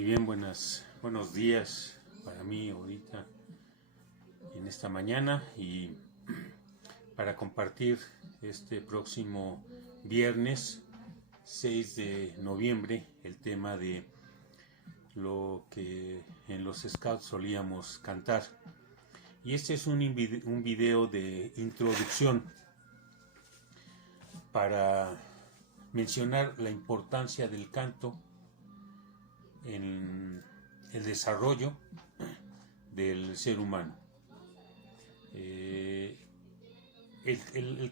Muy bien, buenos días para mí ahorita en esta mañana y para compartir este próximo viernes 6 de noviembre el tema de lo que en los Scouts solíamos cantar. Y este es un video de introducción para mencionar la importancia del canto en el desarrollo del ser humano. El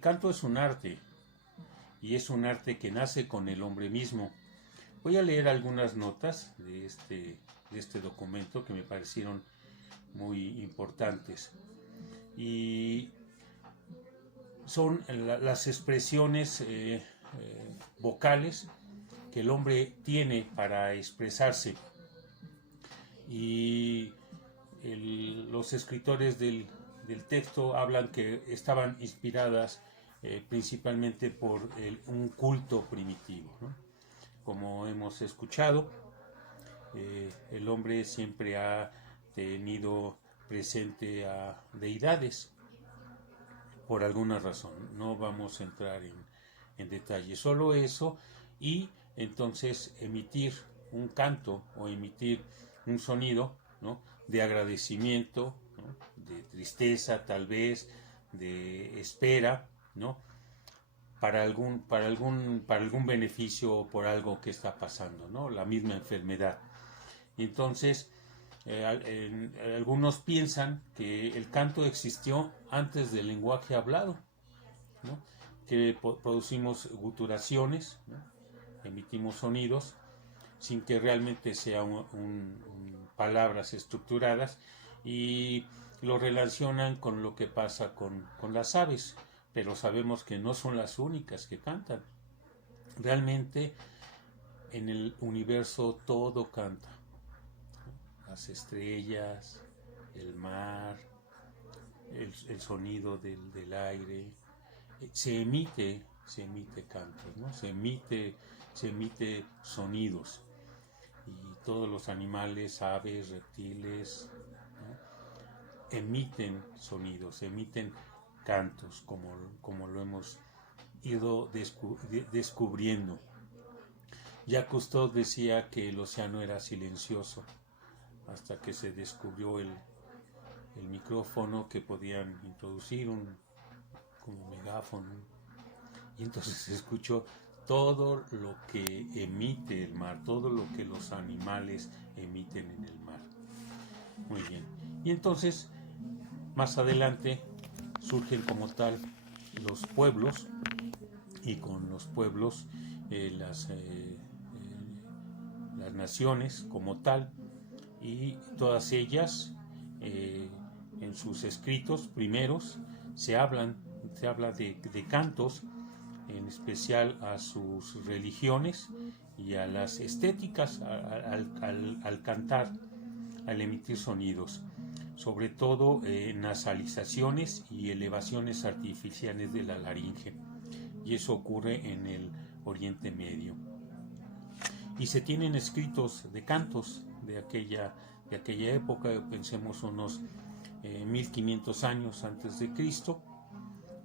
canto es un arte, y es un arte que nace con el hombre mismo. Voy a leer algunas notas de este documento que me parecieron muy importantes, y son las expresiones vocales que el hombre tiene para expresarse, y los escritores del texto hablan que estaban inspiradas principalmente por un culto primitivo, ¿no? Como hemos escuchado, el hombre siempre ha tenido presente a deidades por alguna razón. No vamos a entrar en detalle, solo eso, y entonces emitir un canto o emitir un sonido, ¿no?, de agradecimiento, ¿no?, de tristeza, tal vez de espera, ¿no?, para algún beneficio o por algo que está pasando, ¿no?, la misma enfermedad. Entonces, algunos piensan que el canto existió antes del lenguaje hablado, ¿no?, que producimos guturaciones, ¿no?, emitimos sonidos sin que realmente sean palabras estructuradas, y lo relacionan con lo que pasa con las aves, pero sabemos que no son las únicas que cantan. Realmente en el universo todo canta: las estrellas, el mar, el sonido del aire. Se emite cantos, ¿no? Se emite sonidos, y todos los animales, aves, reptiles, ¿no?, emiten sonidos, emiten cantos, como lo hemos ido descubriendo. Jacques Cousteau decía que el océano era silencioso hasta que se descubrió el micrófono, que podían introducir como megáfono, y entonces se escuchó todo lo que emite el mar, todo lo que los animales emiten en el mar. Muy bien. Y entonces, más adelante, surgen como tal los pueblos, y con los pueblos las naciones como tal, y todas ellas en sus escritos primeros se habla de cantos, en especial a sus religiones y a las estéticas al cantar, al emitir sonidos, sobre todo nasalizaciones y elevaciones artificiales de la laringe, y eso ocurre en el Oriente Medio. Y se tienen escritos de cantos de aquella época, pensemos unos 1500 años antes de Cristo,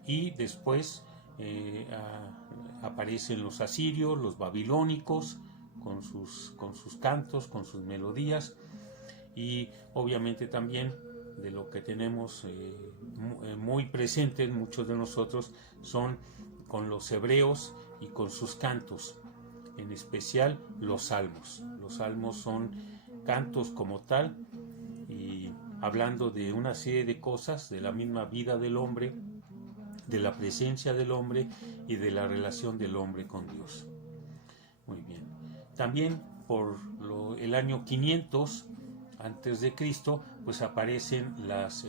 y después aparecen los asirios, los babilónicos, con sus cantos, con sus melodías, y obviamente también de lo que tenemos muy presentes muchos de nosotros son con los hebreos y con sus cantos, en especial los salmos. Los salmos son cantos como tal, y hablando de una serie de cosas, de la misma vida del hombre, de la presencia del hombre y de la relación del hombre con Dios. Muy bien. También por el año 500 antes de Cristo, pues aparecen los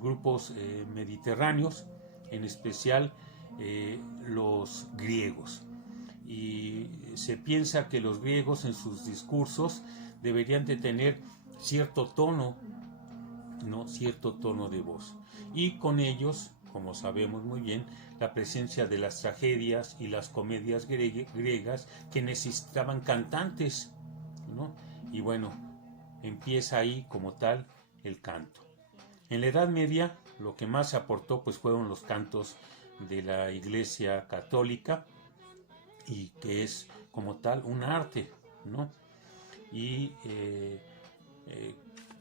grupos mediterráneos, en especial los griegos. Y se piensa que los griegos en sus discursos deberían de tener cierto tono, ¿no?, cierto tono de voz, y con ellos, como sabemos muy bien, la presencia de las tragedias y las comedias griegas que necesitaban cantantes, ¿no? Y bueno, empieza ahí como tal el canto. En la Edad Media lo que más se aportó pues fueron los cantos de la Iglesia Católica, y que es como tal un arte, ¿no? Y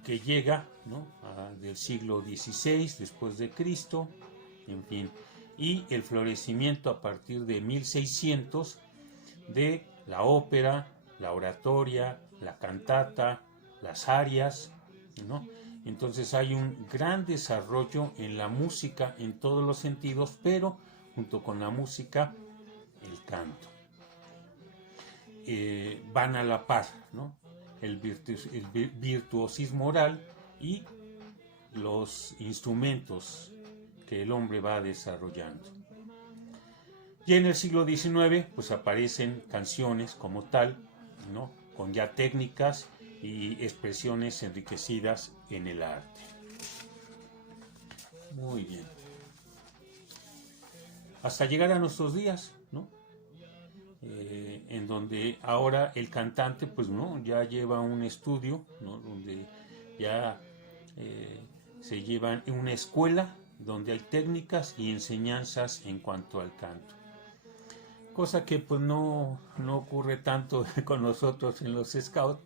que llega, ¿no?, del siglo XVI después de Cristo, en fin, y el florecimiento a partir de 1600 de la ópera, la oratoria, la cantata, las arias, ¿no? Entonces hay un gran desarrollo en la música en todos los sentidos, pero junto con la música, el canto. Van a la par, ¿no? El virtuosismo oral y los instrumentos que el hombre va desarrollando. Y en el siglo XIX pues aparecen canciones como tal, ¿no?, con ya técnicas y expresiones enriquecidas en el arte. Muy bien. Hasta llegar a nuestros días, ¿no? En donde ahora el cantante pues no ya lleva un estudio, ¿no?, donde ya se lleva en una escuela donde hay técnicas y enseñanzas en cuanto al canto, cosa que pues no ocurre tanto con nosotros en los scouts,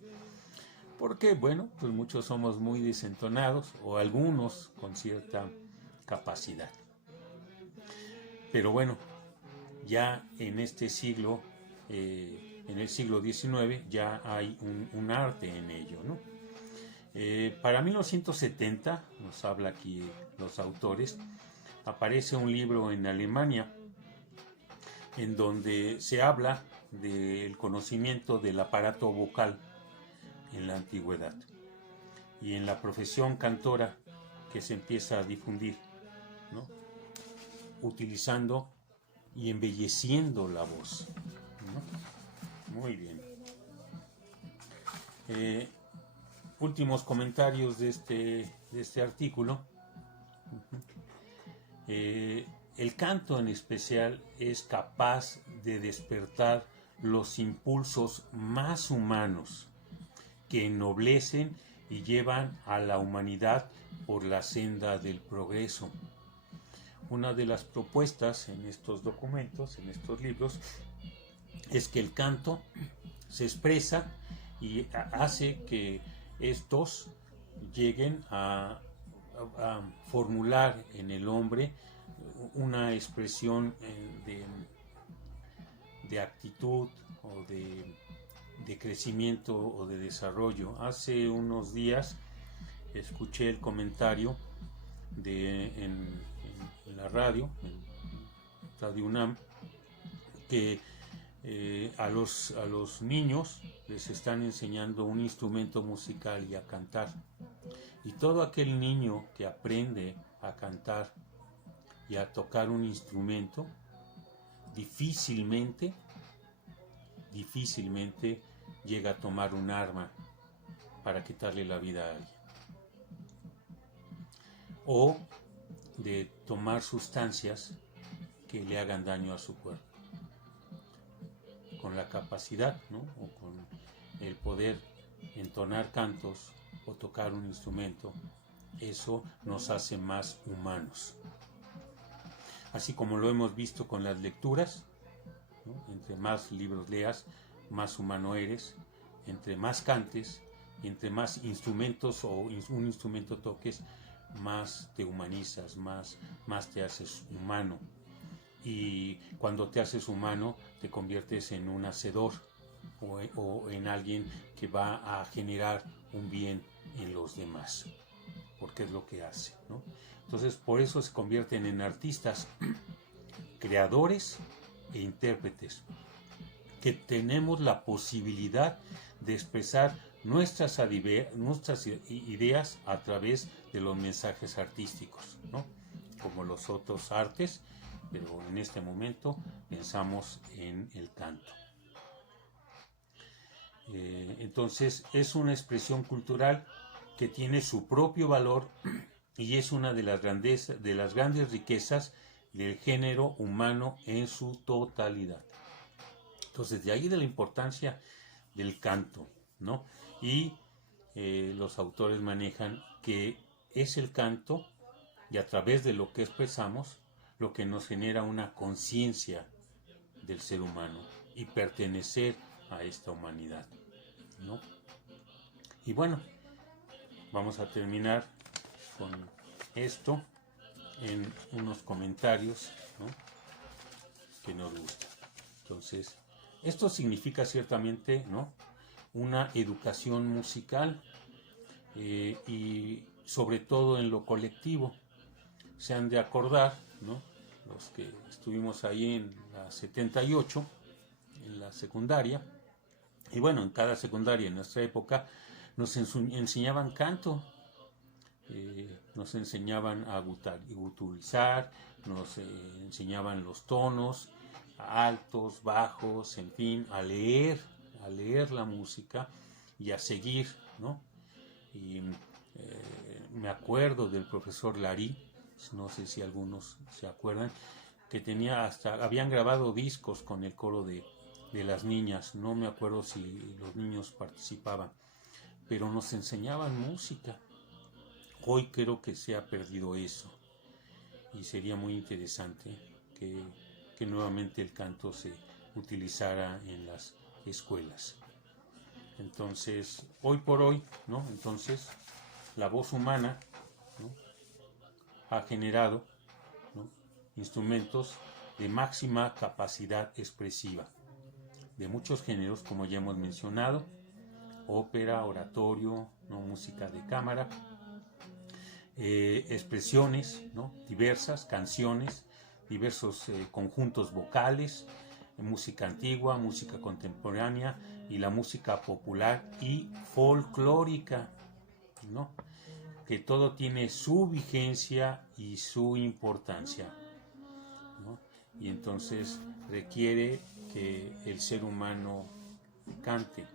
porque bueno, pues muchos somos muy desentonados o algunos con cierta capacidad, pero bueno, ya en este siglo, en el siglo XIX, ya hay un arte en ello, ¿no? Para 1970, nos habla aquí los autores, aparece un libro en Alemania en donde se habla del conocimiento del aparato vocal en la antigüedad y en la profesión cantora que se empieza a difundir, ¿no?, utilizando y embelleciendo la voz, ¿no? Muy bien. Últimos comentarios de este artículo. El canto en especial es capaz de despertar los impulsos más humanos que ennoblecen y llevan a la humanidad por la senda del progreso. Una de las propuestas en estos documentos, en estos libros, es que el canto se expresa y hace que estos lleguen a formular en el hombre una expresión de actitud o de crecimiento o de desarrollo. Hace unos días escuché el comentario en la radio, en Radio UNAM, que a los niños les están enseñando un instrumento musical y a cantar. Y todo aquel niño que aprende a cantar y a tocar un instrumento, difícilmente llega a tomar un arma para quitarle la vida a alguien, o de tomar sustancias que le hagan daño a su cuerpo. Con la capacidad, ¿no?, o con el poder entonar cantos o tocar un instrumento, eso nos hace más humanos. Así como lo hemos visto con las lecturas, ¿no?, entre más libros leas, más humano eres, entre más cantes, y entre más instrumentos o un instrumento toques, más te humanizas, más te haces humano. Y cuando te haces humano, te conviertes en un hacedor o en alguien que va a generar un bien en los demás, porque es lo que hace, ¿no? Entonces, por eso se convierten en artistas, creadores e intérpretes, que tenemos la posibilidad de expresar nuestras ideas a través de los mensajes artísticos, ¿no?, como los otros artes, pero en este momento pensamos en el canto. Entonces es una expresión cultural que tiene su propio valor y es una de las grandes riquezas del género humano en su totalidad. Entonces, de ahí de la importancia del canto, ¿no? Y los autores manejan que es el canto, y a través de lo que expresamos, lo que nos genera una conciencia del ser humano y pertenecer a esta humanidad, ¿no? Y bueno, vamos a terminar con esto en unos comentarios, ¿no?, que nos gustan. Entonces, esto significa ciertamente, ¿no?, una educación musical, y sobre todo en lo colectivo. Se han de acordar, ¿no?, los que estuvimos ahí en la 78, en la secundaria, y bueno, en cada secundaria en nuestra época nos enseñaban canto, nos enseñaban a guturizar, nos enseñaban los tonos altos, bajos, en fin, a leer la música y a seguir, ¿no? Y me acuerdo del profesor Larí, no sé si algunos se acuerdan, que habían grabado discos con el coro de las niñas, no me acuerdo si los niños participaban, pero nos enseñaban música. Hoy creo que se ha perdido eso, y sería muy interesante que nuevamente el canto se utilizara en las escuelas. Entonces, hoy por hoy, ¿no?, entonces la voz humana, ¿no?, ha generado, ¿no?, instrumentos de máxima capacidad expresiva, de muchos géneros, como ya hemos mencionado: ópera, oratorio, ¿no?, música de cámara, expresiones, ¿no?, diversas, canciones, diversos conjuntos vocales, música antigua, música contemporánea y la música popular y folclórica, ¿no?, que todo tiene su vigencia y su importancia, ¿no? Y entonces requiere que el ser humano cante.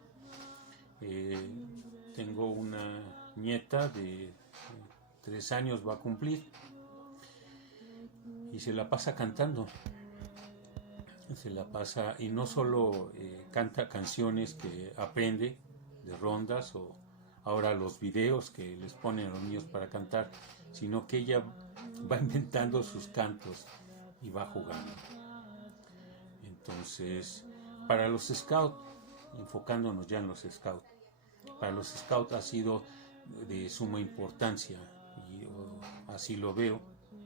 Tengo una nieta de 3 años, va a cumplir, y se la pasa cantando. Se la pasa, y no solo canta canciones que aprende de rondas o ahora los videos que les ponen a los niños para cantar, sino que ella va inventando sus cantos y va jugando. Entonces, para los scouts, enfocándonos ya en los scouts, para los scouts ha sido de suma importancia, y así lo veo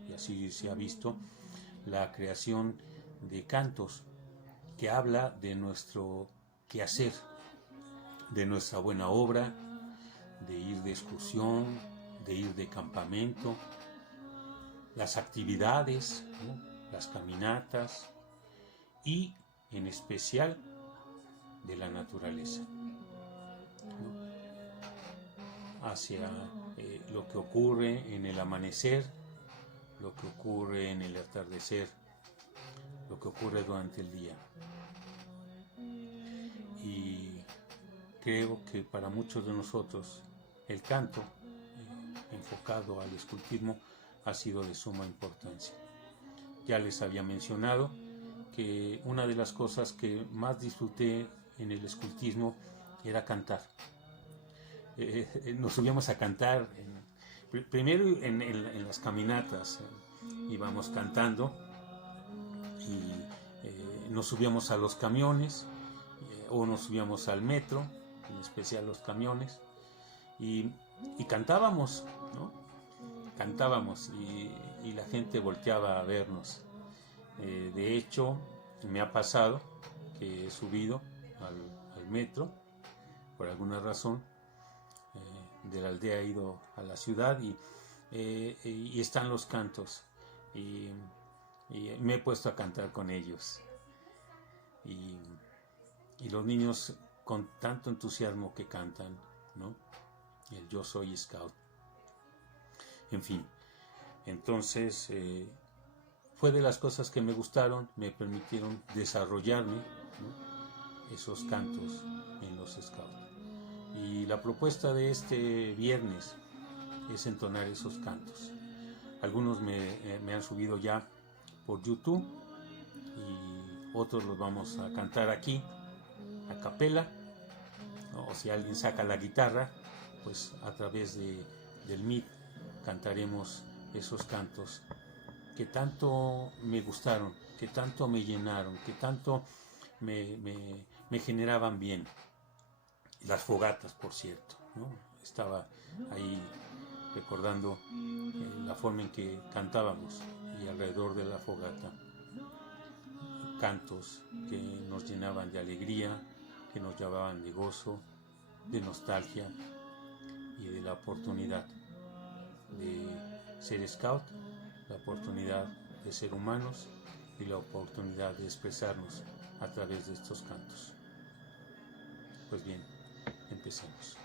y así se ha visto, la creación de cantos que habla de nuestro quehacer, de nuestra buena obra, de ir de excursión, de ir de campamento, las actividades, ¿no?, las caminatas, y en especial de la naturaleza, ¿no?, hacia lo que ocurre en el amanecer, lo que ocurre en el atardecer, lo que ocurre durante el día. Y creo que para muchos de nosotros el canto, enfocado al escultismo, ha sido de suma importancia. Ya les había mencionado que una de las cosas que más disfruté en el escultismo era cantar. Nos subíamos a cantar primero en las caminatas, íbamos cantando, y nos subíamos a los camiones, o nos subíamos al metro, en especial los camiones, y cantábamos, ¿no? Cantábamos, y la gente volteaba a vernos. De hecho, me ha pasado que he subido al metro, por alguna razón, de la aldea he ido a la ciudad, y están los cantos, y me he puesto a cantar con ellos, y los niños con tanto entusiasmo que cantan, ¿no?, el Yo Soy Scout. En fin, entonces fue de las cosas que me gustaron, me permitieron desarrollarme, ¿no?, esos cantos en los Scouts. Y la propuesta de este viernes es entonar esos cantos. Algunos me han subido ya por YouTube y otros los vamos a cantar aquí a capela, ¿no? O si alguien saca la guitarra, pues a través del Meet cantaremos esos cantos que tanto me gustaron, que tanto me llenaron, que tanto me generaban bien. Las fogatas, por cierto, ¿no? Estaba ahí recordando la forma en que cantábamos y alrededor de la fogata cantos que nos llenaban de alegría, que nos llevaban de gozo, de nostalgia y de la oportunidad de ser scout, la oportunidad de ser humanos y la oportunidad de expresarnos a través de estos cantos. Pues bien, empecemos.